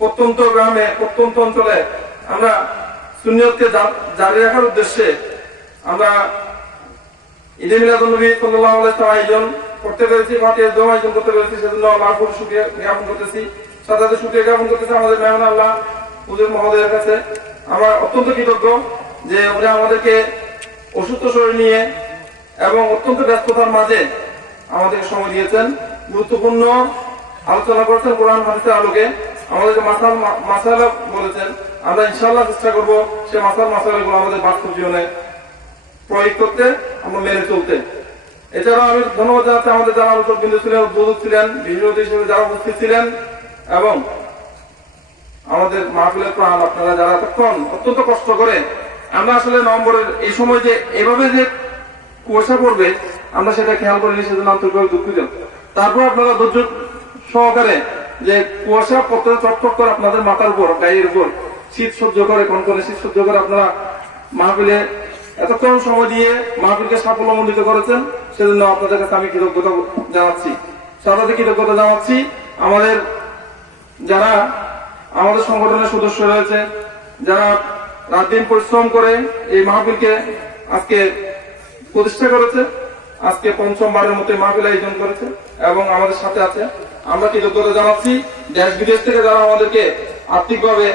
প্রত্যন্ত গ্রামে, প্রত্যন্ত অঞ্চলে আমরা সুনিয়তকে জারি রাখার উদ্দেশ্যে আমরা ঈদে আলাইহি আয়োজন করতে পেরেছি দোয়া আয়োজন করতে পেরেছি, সেজন্য শুকরিয়া জ্ঞাপন করতেছি। সাথে জ্ঞাপন করতেছি আমাদের মেহমান আল্লাহ মহোদয়ের কাছে। আমরা অত্যন্ত কৃতজ্ঞ যে উনি আমাদেরকে অসুস্থ শরীর নিয়ে এবং অত্যন্ত ব্যস্ততার মাঝে আমাদেরকে সময় দিয়েছেন। গুরুত্বপূর্ণ আলোচনা করেছেন কোরআন হাদিসের আলোকে। আমাদেরকে মাসাল মাসালা বলেছেন, আমরা ইনশাআল্লাহ চেষ্টা করব সে মাসাল মাসালাগুলো আমাদের বাস্তব জীবনে প্রয়োগ করতে, আমরা মেনে চলতে। এছাড়াও আমি ধন্যবাদ জানাচ্ছি আমাদের যারা আলোচক বিন্দু ছিলেন উদ্বোধক ছিলেন অতিথি হিসেবে যারা উপস্থিত ছিলেন, এবং আমাদের মাহফিলের প্রাণ আপনারা যারা এতক্ষণ অত্যন্ত কষ্ট করে, আমরা আসলে নভেম্বরের এই সময় যে এভাবে যে কুয়াশা পড়বে, আমরা সেটা খেয়াল করিনি, সেজন্য আন্তরিকভাবে দুঃখিত। তারপর আপনারা ধৈর্য সহকারে যে কুয়াশা পড়তে চটচট করে আপনাদের মাথার উপর, গায়ের উপর, শীত সহ্য করে, কোন কোন শীত সহ্য করে আপনারা মাহফিলে এতক্ষণ সময় দিয়ে মাহফিলকে সাফল্যমণ্ডিত করেছেন, সেজন্য আপনাদের কাছে আমি কৃতজ্ঞতা জানাচ্ছি। সাথে কৃতজ্ঞতা জানাচ্ছি, আমাদের যারা, আমাদের সংগঠনের সদস্য রয়েছে, যারা রাত দিন পরিশ্রম করে এই মাহফিলকে আজকে প্রতিষ্ঠা করেছে, আজকে পঞ্চমবারের মতো মাহফিল আয়োজন করেছে এবং আমাদের সাথে আছে আমরা কৃতজ্ঞতা জানাচ্ছি, দেশ বিদেশ থেকে যারা আমাদেরকে আর্থিকভাবে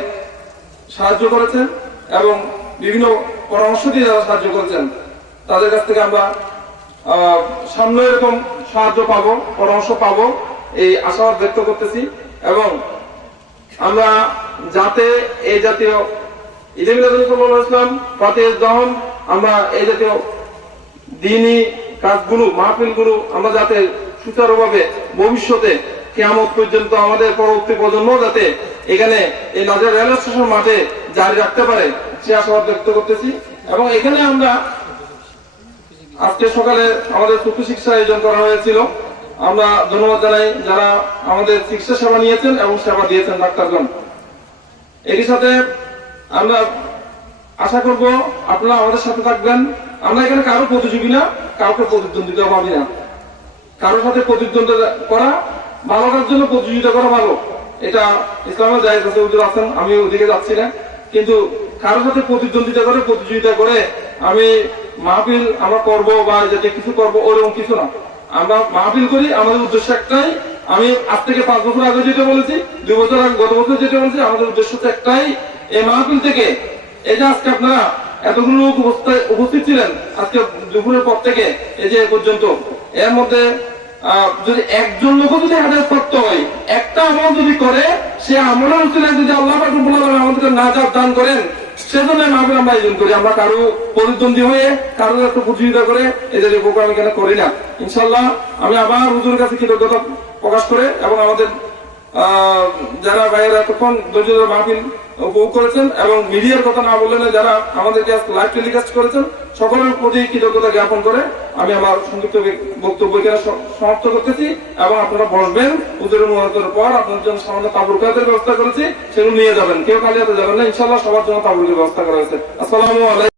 সাহায্য করেছেন এবং বিভিন্ন পরামর্শ দিয়ে যারা সাহায্য করেছেন, তাদের কাছ থেকে আমরা সামনে এরকম সাহায্য পাবো, পরামর্শ পাবো, এই আশাবাদ ব্যক্ত করতেছি এবং আমরা যাতে এই জাতীয় ইসলাম ফাতেহ দহন আমরা এই জাতীয় দিনই কাজগুলো, মাহফিলগুলো আমরা যাতে সুচারুভাবে ভবিষ্যতে কেমন পর্যন্ত আমাদের পরবর্তী প্রজন্ম যাতে এখানে এই নাজার রেল স্টেশন মাঠে জারি রাখতে পারে, সে আশাবাদ ব্যক্ত করতেছি। এবং এখানে আমরা আজকে সকালে আমাদের চক্ষু শিক্ষা আয়োজন করা হয়েছিল। আমরা ধন্যবাদ জানাই যারা আমাদের চিকিৎসা সেবা নিয়েছেন এবং সেবা দিয়েছেন ডাক্তারগণ। এরই সাথে আমরা আশা করব আপনারা আমাদের সাথে থাকবেন। আমরা এখানে কারও প্রতিযোগী না, কাউকে প্রতিদ্বন্দ্বিতা ভাবি না। কারোর সাথে প্রতিদ্বন্দ্বিতা করা ভালোটার জন্য প্রতিযোগিতা করা ভালো। এটা ইসলামের জায়গা কাছে আছেন আমি ওদিকে যাচ্ছি না। কিন্তু কারোর সাথে প্রতিদ্বন্দ্বিতা করে, প্রতিযোগিতা করে আমি মাহফিল আমরা করব বা যাতে কিছু করব, ওরকম কিছু না। আমরা মাহফিল করি, আমাদের উদ্দেশ্য একটাই, আমি আজ থেকে পাঁচ বছর আগে যেটা বলেছি, দুই বছর আগে, গত বছর যেটা বলেছি, আমাদের উদ্দেশ্য তো একটাই, এই মাহফিল থেকে, এই যে আজকে আপনারা এতগুলো উপস্থিত ছিলেন, আজকে দুপুরের পর থেকে, এই যে পর্যন্ত এর মধ্যে যদি একজন লোক যদি হাজার করতে হয়, একটা আমল যদি করে, সে আমলের যদি আল্লাহ আমাদেরকে না যা দান করেন, সেজন্য মাহফিল আমরা আয়োজন করি। আমরা কারও প্রতিদ্বন্দ্বী হয়ে কারও একটু প্রতিযোগিতা করে এদের উপকার আমি কেন করি না। ইনশাল্লাহ আমি আবার হুজুর কাছে কৃতজ্ঞতা প্রকাশ করে এবং আমাদের যারা ভাইয়েরা এতক্ষণ ধরে মাহফিল উপভোগ করেছেন এবং মিডিয়ার কথা না বললেন যারা আমাদেরকে লাইভ টেলিকাস্ট করেছেন, সকলের প্রতি কৃতজ্ঞতা জ্ঞাপন করে আমি আমার সংক্ষিপ্ত বক্তব্য এখানে সমাপ্ত করতেছি এবং আপনারা বসবেন। হুজুরের মুহূর্তের পর আপনার জন্য সামান্য তাবুর কাজের ব্যবস্থা করেছি, সেগুলো নিয়ে যাবেন। কেউ খালি হাতে যাবেন না ইনশাল্লাহ সবার জন্য তাবুরের ব্যবস্থা করা হয়েছে। আসসালামু আলাইকুম।